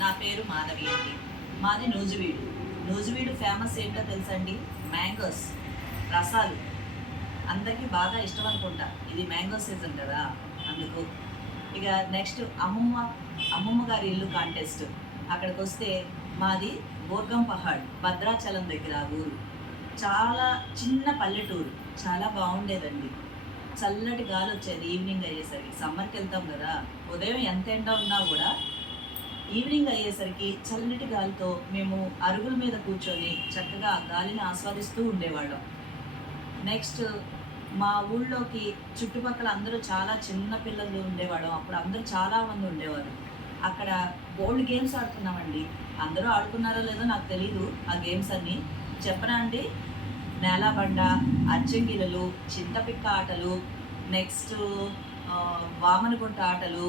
నా పేరు మాధవి అండి. మాది నూజివీడు. నూజివీడు ఫేమస్ ఏంటో తెలుసండి? మ్యాంగోస్ రసాలు. అందరికీ బాగా ఇష్టం అనుకుంటా. ఇది మ్యాంగో సీజన్ కదా. అందుకు. ఇక నెక్స్ట్ అమ్మమ్మ అమ్మమ్మ గారి ఇల్లు కాంటెస్ట్ అక్కడికి వస్తే మాది బోర్గం పహాడ్ భద్రాచలం దగ్గర ఊరు. చాలా చిన్న పల్లెటూరు. చాలా బాగుండేదండి. చల్లటి గాలి వచ్చేది ఈవినింగ్ అయ్యేసరికి. సమ్మర్కి వెళ్తాం కదా. ఉదయం ఎంత ఎండ ఉన్నా కూడా ఈవినింగ్ అయ్యేసరికి చల్లటి గాలితో మేము అరుగుల మీద కూర్చొని చక్కగా గాలిని ఆస్వాదిస్తూ ఉండేవాళ్ళం. నెక్స్ట్ మా ఊళ్ళోకి చుట్టుపక్కల అందరూ చాలా చిన్న పిల్లలు ఉండేవాళ్ళం. అప్పుడు అందరూ చాలా మంది ఉండేవారు. అక్కడ బోల్డ్ గేమ్స్ ఆడుతున్నామండి. అందరూ ఆడుకున్నారో లేదో నాకు తెలీదు ఆ గేమ్స్ అన్నీ. చెప్పనా అండి? నేలబండ అచ్చంగిలలు చింతపిక్క ఆటలు నెక్స్ట్ వామనగుంట ఆటలు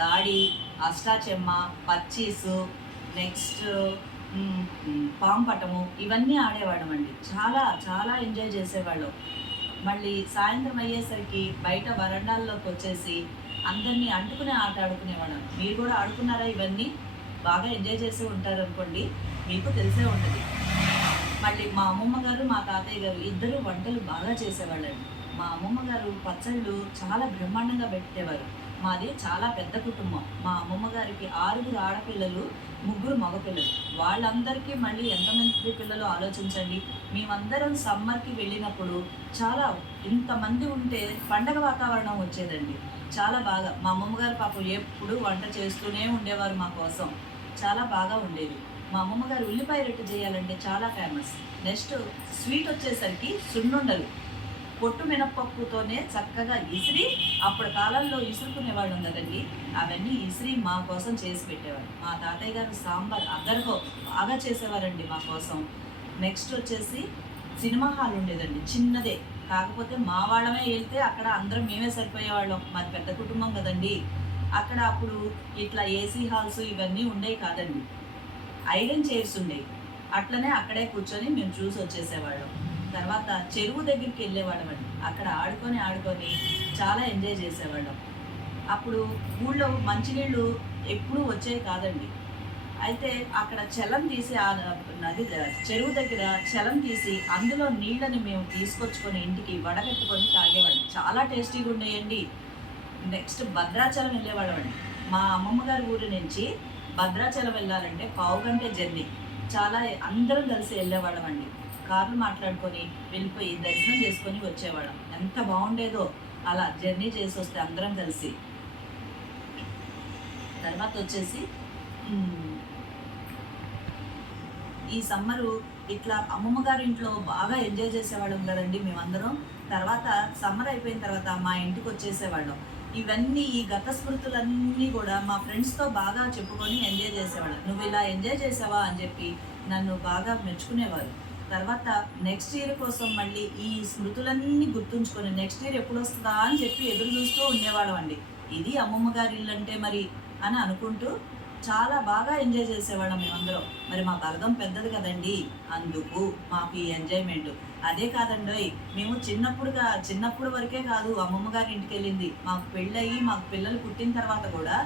దాడి అష్టాచెమ్మ పచ్చీసు నెక్స్ట్ పాంపటము ఇవన్నీ ఆడేవాళ్ళం అండి. చాలా చాలా ఎంజాయ్ చేసేవాళ్ళం. మళ్ళీ సాయంత్రం అయ్యేసరికి బయట వరండాల్లోకి వచ్చేసి అందరినీ అంటుకునే ఆట ఆడుకునేవాళ్ళం. మీరు కూడా ఆడుకున్నారా ఇవన్నీ? బాగా ఎంజాయ్ చేసి ఉంటారు అనుకోండి మీకు తెలిసే ఉంటుంది. మళ్ళీ మా అమ్మమ్మ గారు మా తాతయ్య గారు ఇద్దరు వంటలు బాగా చేసేవాళ్ళండి. మా అమ్మమ్మ గారు పచ్చళ్ళు చాలా బ్రహ్మాండంగా పెట్టేవారు. మాది చాలా పెద్ద కుటుంబం. మా అమ్మమ్మ గారికి ఆరుగురు ఆడపిల్లలు ముగ్గురు మగపిల్లలు. వాళ్ళందరికీ మళ్ళీ ఎంతమంది పిల్లలు ఆలోచించండి. మేమందరం సమ్మర్కి వెళ్ళినప్పుడు చాలా ఇంతమంది ఉంటే పండగ వాతావరణం వచ్చేదండి. చాలా బాగా. మా అమ్మమ్మ గారు పాపం ఎప్పుడు వంట చేస్తూనే ఉండేవారు మా కోసం. చాలా బాగా ఉండేది. మా అమ్మమ్మ గారు ఉల్లిపాయ రొట్టె చేయాలంటే చాలా ఫేమస్. నెక్స్ట్ స్వీట్ వచ్చేసరికి సున్నుండలు. పొట్టు మినపప్పుతోనే చక్కగా ఇసిరి అప్పుడు కాలంలో ఇసురుకునేవాడు కదండి అవన్నీ ఇసిరి మా కోసం చేసి పెట్టేవారు మా తాతయ్య గారు సాంబార్ అగర్భో బాగా చేసేవారండి మా కోసం. నెక్స్ట్ వచ్చేసి సినిమా హాల్ ఉండేదండి చిన్నదే. కాకపోతే మా వాళ్ళమే వెళ్తే అక్కడ అందరం మేమే సరిపోయేవాళ్ళం. మాది పెద్ద కుటుంబం కదండి. అక్కడ అప్పుడు ఇట్లా ఏసీ హాల్స్ ఇవన్నీ ఉండేవి కాదండి. ఐరన్ చైర్స్ ఉండేవి. అట్లనే అక్కడే కూర్చొని మేము చూసి వచ్చేసేవాళ్ళం. తర్వాత చెరువు దగ్గరికి వెళ్ళేవాళ్ళం అండి. అక్కడ ఆడుకొని ఆడుకొని చాలా ఎంజాయ్ చేసేవాళ్ళం. అప్పుడు ఊళ్ళో మంచినీళ్ళు ఎప్పుడూ వచ్చేవి కాదండి. అయితే అక్కడ చలం తీసి ఆ నది చెరువు దగ్గర చలం తీసి అందులో నీళ్ళని మేము తీసుకొచ్చుకొని ఇంటికి వడగట్టుకొని తాగేవాళ్ళం. చాలా టేస్టీగా ఉండేయండి. నెక్స్ట్ భద్రాచలం వెళ్ళేవాళ్ళం అండి. మా అమ్మమ్మ గారి ఊరి నుంచి భద్రాచలం వెళ్ళాలంటే పావు గంట జర్నీ. చాలా అందరం కలిసి వెళ్ళేవాళ్ళం అండి. కార్లు మాట్లాడుకొని వెళ్ళిపోయి దర్శనం చేసుకొని వచ్చేవాళ్ళం. ఎంత బాగుండేదో అలా జర్నీ చేసి వస్తే అందరం కలిసి. తర్వాత వచ్చేసి ఈ సమ్మరు ఇట్లా అమ్మమ్మ గారి ఇంట్లో బాగా ఎంజాయ్ చేసేవాళ్ళం కదండి మేమందరం. తర్వాత సమ్మర్ అయిపోయిన తర్వాత మా ఇంటికి వచ్చేసేవాళ్ళం. ఇవన్నీ ఈ గత స్మృతులన్నీ కూడా మా ఫ్రెండ్స్తో బాగా చెప్పుకొని ఎంజాయ్ చేసేవాళ్ళం. నువ్వు ఇలా ఎంజాయ్ చేసావా? అని చెప్పి నన్ను బాగా మెచ్చుకునేవారు. తర్వాత నెక్స్ట్ ఇయర్ కోసం మళ్ళీ ఈ స్మృతులన్నీ గుర్తుంచుకొని నెక్స్ట్ ఇయర్ ఎప్పుడు వస్తుందా అని చెప్పి ఎదురు చూస్తూ ఉండేవాళ్ళం అండి. ఇది అమ్మమ్మ గారి ఇల్లు అంటే మరి అని అనుకుంటూ చాలా బాగా ఎంజాయ్ చేసేవాళ్ళం మేమందరం. మరి మా బలగం పెద్దది కదండి. అందుకు మాకు ఈ ఎంజాయ్మెంట్ అదే కాదండోయ్ మేము చిన్నప్పుడుగా చిన్నప్పుడు వరకే కాదు అమ్మమ్మ గారి ఇంటికి వెళ్ళింది. మాకు పెళ్ళయి మాకు పిల్లలు పుట్టిన తర్వాత కూడా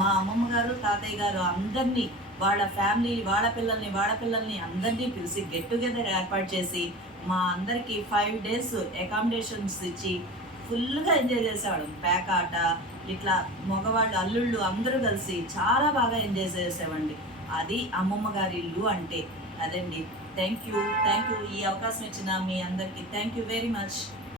మా అమ్మమ్మ గారు తాతయ్య గారు అందరినీ వాళ్ళ ఫ్యామిలీ వాళ్ళ పిల్లల్ని వాళ్ళ పిల్లల్ని అందరినీ పిలిచి గెట్ టుగెదర్ ఏర్పాటు చేసి మా అందరికీ ఫైవ్ డేస్ అకామిడేషన్స్ ఇచ్చి ఫుల్గా ఎంజాయ్ చేసేవాళ్ళం. ప్యాక్ ఆట ఇట్లా మగవాళ్ళు అల్లుళ్ళు అందరూ కలిసి చాలా బాగా ఎంజాయ్ చేసేవండి అది అమ్మమ్మ గారి ఇల్లు అంటే. అదండి. థ్యాంక్ యూ థ్యాంక్ యూ ఈ అవకాశం ఇచ్చిన మీ అందరికీ. Thank you very much